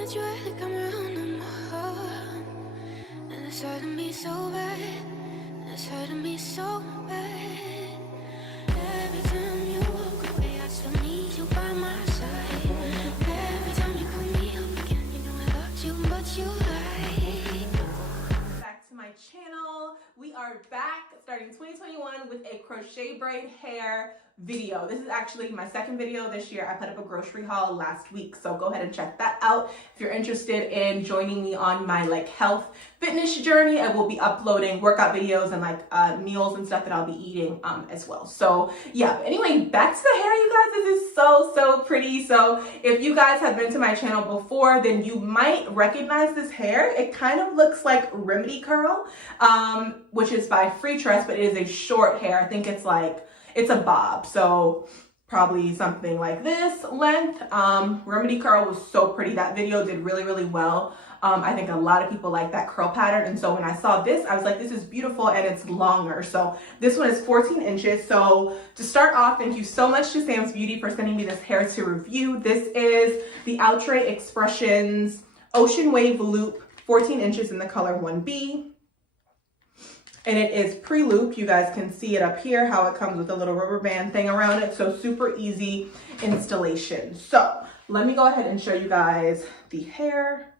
that you really come around in my heart. And it's hurting me so bad. It's hurting me so bad. Every time you walk away, I still need you by my side. Every time you pull me up again, you know I got you, but you lied. Back to my channel. We are back starting 2021 with a crochet braid hair video. This is actually my second video this year. I put up a grocery haul last week, so go ahead and check that out if you're interested in joining me on my health fitness journey. I will be uploading workout videos and meals and stuff that I'll be eating as well. So yeah, but anyway, back to the hair, you guys. This is so pretty. So if you guys have been to my channel before, then you might recognize this hair. It kind of looks like Remedy Curl, which is by Free Tress, but it is a short hair. I think it's a bob, so probably something like this length. Remedy Curl was so pretty. That video did really well. I think a lot of people like that curl pattern, and so when I saw this, I was like, this is beautiful, and it's longer. So this one is 14 inches. So to start off, thank you so much to Sam's Beauty for sending me this hair to review. This is the Outre Expressions Ocean Wave Loop, 14 inches in the color 1B. And it is pre-loop. You guys can see it up here, how it comes with a little rubber band thing around it. So super easy installation. So let me go ahead and show you guys the hair.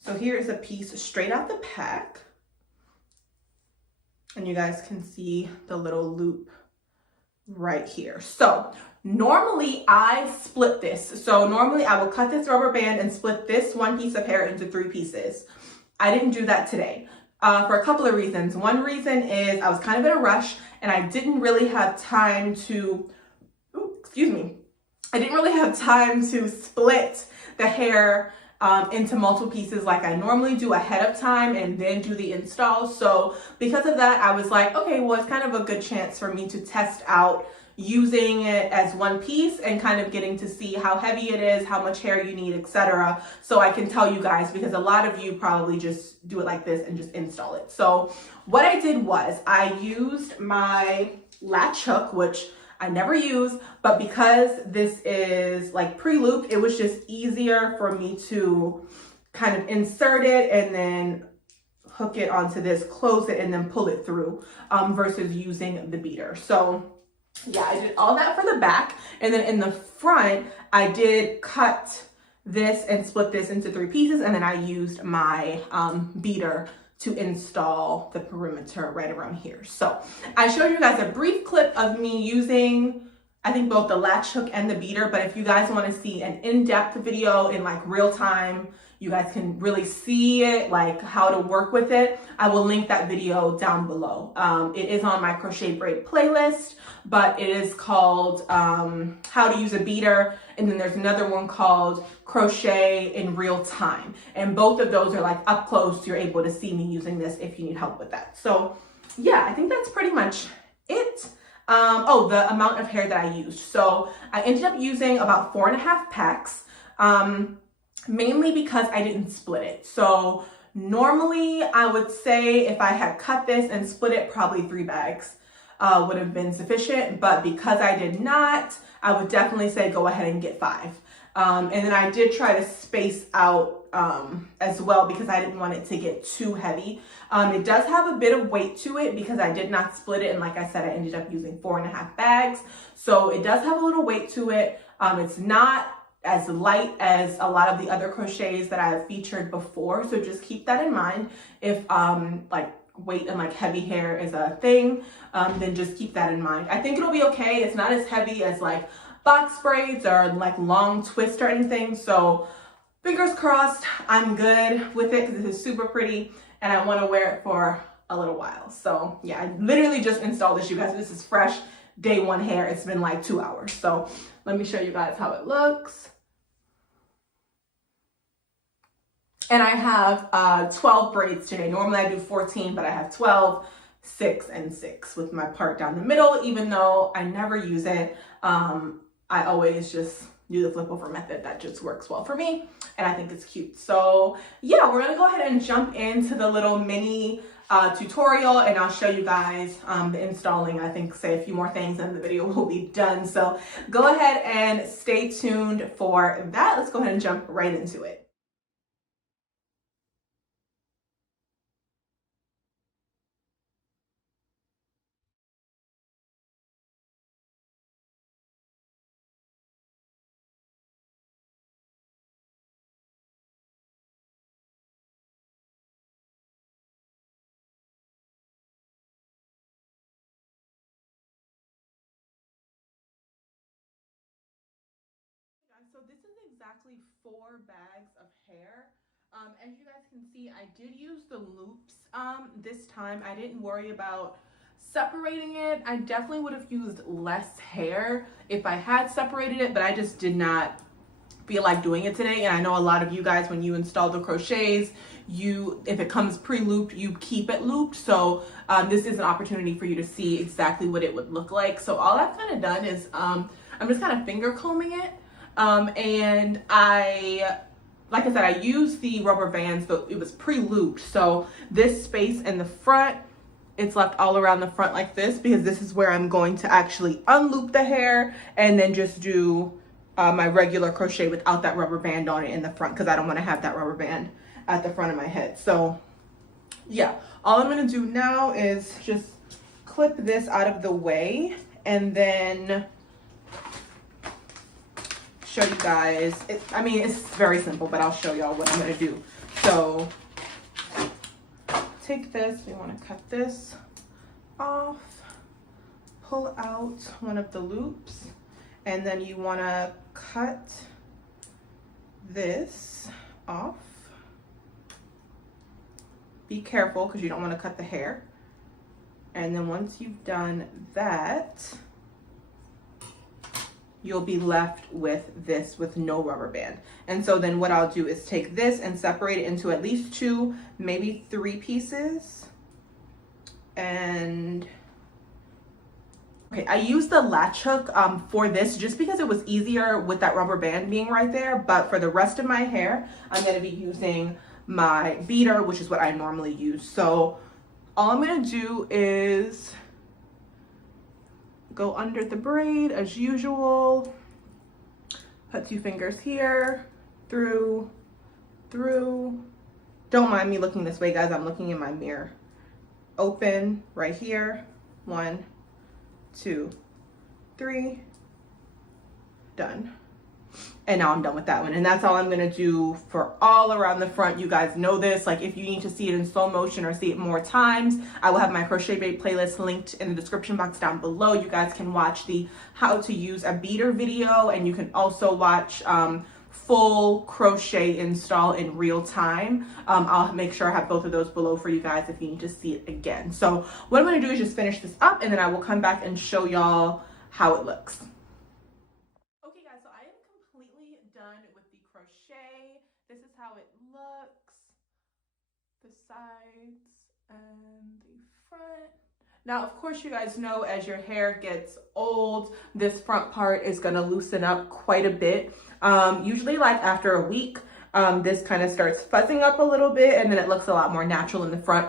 So here is a piece straight out the pack. And you guys can see the little loop right here. So normally I split this. So normally I will cut this rubber band and split this one piece of hair into 3 pieces. I didn't do that today. For a couple of reasons. One reason is I was kind of in a rush and I didn't really have time to, I didn't really have time to split the hair into multiple pieces like I normally do ahead of time and then do the install. So because of that, I was like, okay, well, it's kind of a good chance for me to test out using it as one piece and kind of getting to see how heavy it is, how much hair you need, etc. So I can tell you guys, because a lot of you probably just do it like this and just install it. So what I did was I used my latch hook, which I never use, but because this is pre-loop, it was just easier for me to kind of insert it and then hook it onto this, close it, and then pull it through versus using the beater. So yeah, I did all that for the back, and then in the front, I did cut this and split this into 3 pieces, and then I used my beater to install the perimeter right around here. So I showed you guys a brief clip of me using, I think, both the latch hook and the beater, but if you guys want to see an in-depth video in real time, you guys can really see it, how to work with it, I will link that video down below. It is on my crochet braid playlist, but it is called How to Use a Beater, and then there's another one called Crochet in Real Time. And both of those are up close. You're able to see me using this if you need help with that. So yeah, I think that's pretty much it. Oh, the amount of hair that I used. So I ended up using about 4.5 packs. Mainly because I didn't split it. So normally I would say if I had cut this and split it, probably 3 bags would have been sufficient. But because I did not, I would definitely say go ahead and get 5. And then I did try to space out as well because I didn't want it to get too heavy. It does have a bit of weight to it because I did not split it. And like I said, I ended up using 4.5 bags. So it does have a little weight to it. It's not as light as a lot of the other crochets that I have featured before. So just keep that in mind. If weight and heavy hair is a thing, then just keep that in mind. I think it'll be okay. It's not as heavy as box braids or long twist or anything. So fingers crossed, I'm good with it because this is super pretty and I want to wear it for a little while. So yeah, I literally just installed this, you guys. This is fresh day 1 hair. It's been 2 hours. So let me show you guys how it looks. And I have 12 braids today. Normally I do 14, but I have 12, 6, and 6 with my part down the middle. Even though I never use it, I always just do the flip over method. That just works well for me, and I think it's cute. So yeah, we're gonna go ahead and jump into the little mini tutorial, and I'll show you guys the installing. I think say a few more things and the video will be done. So go ahead and stay tuned for that. Let's go ahead and jump right into it. So this is exactly 4 bags of hair. As you guys can see, I did use the loops this time. I didn't worry about separating it. I definitely would have used less hair if I had separated it, but I just did not feel like doing it today. And I know a lot of you guys, when you install the crochets, if it comes pre-looped, you keep it looped. So this is an opportunity for you to see exactly what it would look like. So all I've kind of done is I'm just kind of finger combing it. And like I said, I used the rubber bands, but it was pre-looped. So this space in the front, it's left all around the front like this, because this is where I'm going to actually unloop the hair and then just do my regular crochet without that rubber band on it in the front, because I don't want to have that rubber band at the front of my head. So yeah, all I'm going to do now is just clip this out of the way and then show you guys. I mean, it's very simple, but I'll show y'all what I'm going to do. So take this, we want to cut this off, pull out one of the loops, and then you want to cut this off. Be careful because you don't want to cut the hair. And then once you've done that, you'll be left with this with no rubber band. And so then what I'll do is take this and separate it into at least 2, maybe 3 pieces. And okay, I used the latch hook for this just because it was easier with that rubber band being right there. But for the rest of my hair, I'm going to be using my beater, which is what I normally use. So all I'm going to do is go under the braid as usual, put 2 fingers here, through. Don't mind me looking this way, guys, I'm looking in my mirror. Open right here, 1, 2, 3, done. And now I'm done with that one. And that's all I'm gonna do for all around the front. You guys know this. Like, if you need to see it in slow motion or see it more times, I will have my Crochet Braid playlist linked in the description box down below. You guys can watch the how to use a beater video, and you can also watch full crochet install in real time. I'll make sure I have both of those below for you guys if you need to see it again. So what I'm gonna do is just finish this up, and then I will come back and show y'all how it looks. Done with the crochet. This is how it looks, the sides and the front. Now, of course, you guys know as your hair gets old, this front part is going to loosen up quite a bit. Usually like after a week, this kind of starts fuzzing up a little bit, and then it looks a lot more natural in the front.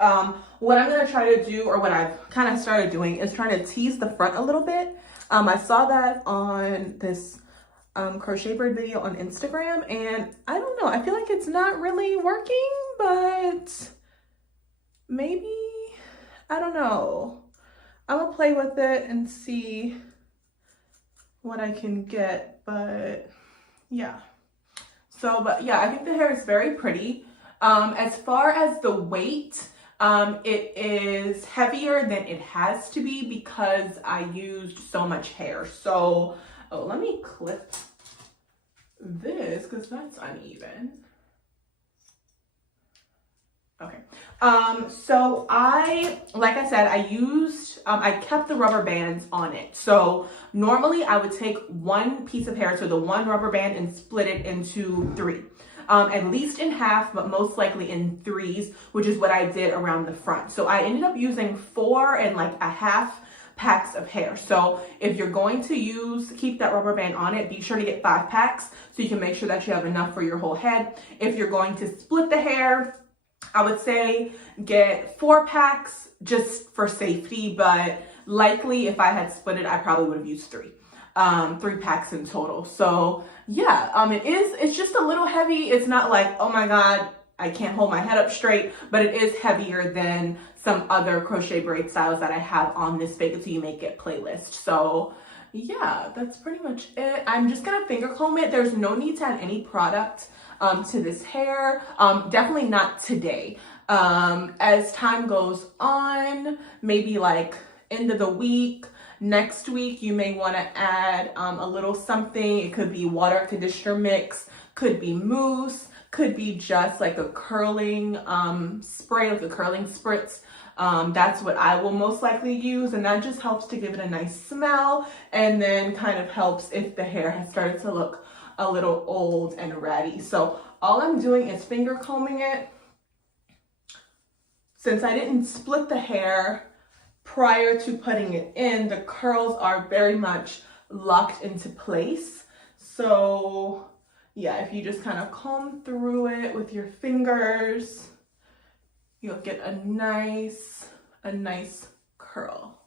What I'm going to try to do, or what I've kind of started doing, is trying to tease the front a little bit. I saw that on this crochet braid video on Instagram, and I don't know, I feel like it's not really working, but maybe, I don't know. I'm gonna play with it and see what I can get, but yeah. So, but yeah, I think the hair is very pretty. As far as the weight, it is heavier than it has to be because I used so much hair. So, oh, let me clip this because that's uneven. Okay. So like I said, I kept the rubber bands on it. So normally I would take 1 piece of hair, so the 1 rubber band, and split it into 3. At least in half, but most likely in 3s, which is what I did around the front. So I ended up using 4 and like a half packs of hair. So if you're going to keep that rubber band on it, be sure to get 5 packs so you can make sure that you have enough for your whole head. If you're going to split the hair, I would say get 4 packs just for safety, but likely if I had split it, I probably would have used 3 packs in total. So yeah, it's just a little heavy. It's not like, oh my God, I can't hold my head up straight, but it is heavier than some other crochet braid styles that I have on this Fake It Till You Make It playlist. So yeah, that's pretty much it. I'm just gonna finger comb it. There's no need to add any product to this hair. Definitely not today. As time goes on, maybe like end of the week, Next week, you may want to add a little something. It could be water conditioner mix, could be mousse, could be just like a curling spray, like a curling spritz. That's what I will most likely use, and that just helps to give it a nice smell, and then kind of helps if the hair has started to look a little old and ratty. So all I'm doing is finger combing it. Since I didn't split the hair prior to putting it in, the curls are very much locked into place. So yeah, if you just kind of comb through it with your fingers, you'll get a nice curl.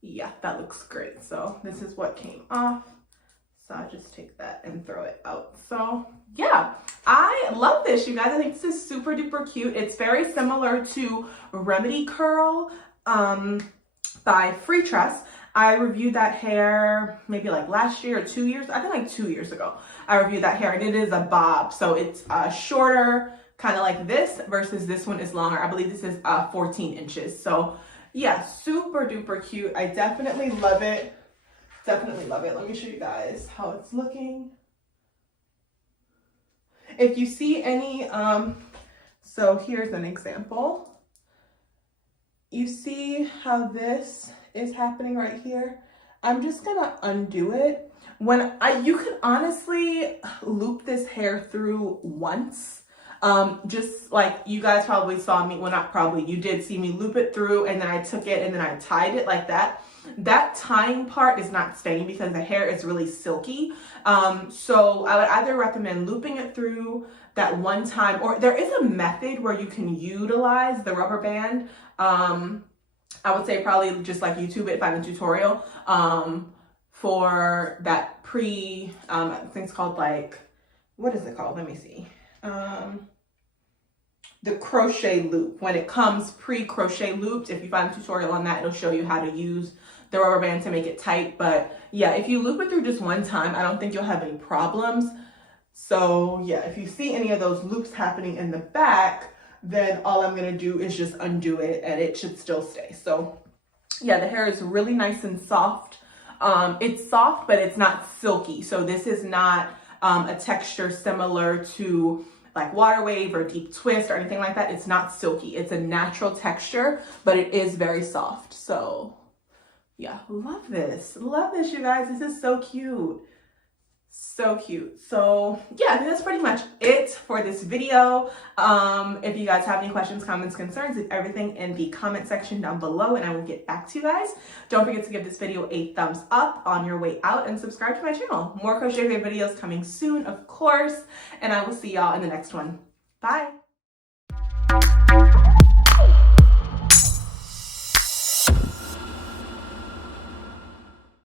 Yeah, that looks great. So this is what came off. So I'll just take that and throw it out. So yeah, I love this, you guys. I think this is super duper cute. It's very similar to Remedy Curl by Free Tress. I reviewed that hair maybe like last year or 2 years, I think like 2 years ago. I reviewed that hair, and it is a bob. So it's shorter, kind of like this, versus this one is longer. I believe this is 14 inches. So yeah, super duper cute. I definitely love it. Definitely love it. Let me show you guys how it's looking. If you see any, so here's an example. You see how this is happening right here? I'm just gonna undo it. You can honestly loop this hair through once. Just like you guys probably saw me, well, not probably, you did see me loop it through, and then I took it and then I tied it like that. That tying part is not staying because the hair is really silky. So I would either recommend looping it through that one time, or there is a method where you can utilize the rubber band. I would say probably just like YouTube it, find a tutorial for that I think it's called like, what is it called? Let me see. The crochet loop. When it comes pre-crochet looped, if you find a tutorial on that, it'll show you how to use the rubber band to make it tight. But yeah, if you loop it through just one time, I don't think you'll have any problems. So yeah, if you see any of those loops happening in the back, then all I'm gonna do is just undo it, and it should still stay. So yeah, the hair is really nice and soft. It's soft, but it's not silky. So this is not a texture similar to like water wave or deep twist or anything like that. It's not silky. It's a natural texture, but it is very soft. So yeah, love this. Love this, you guys. This is so cute. So cute. So yeah, I think that's pretty much it for this video. If you guys have any questions, comments, concerns, leave everything in the comment section down below, and I will get back to you guys. Don't forget to give this video a thumbs up on your way out, and subscribe to my channel. More crochet videos coming soon, of course, and I will see y'all in the next one. Bye.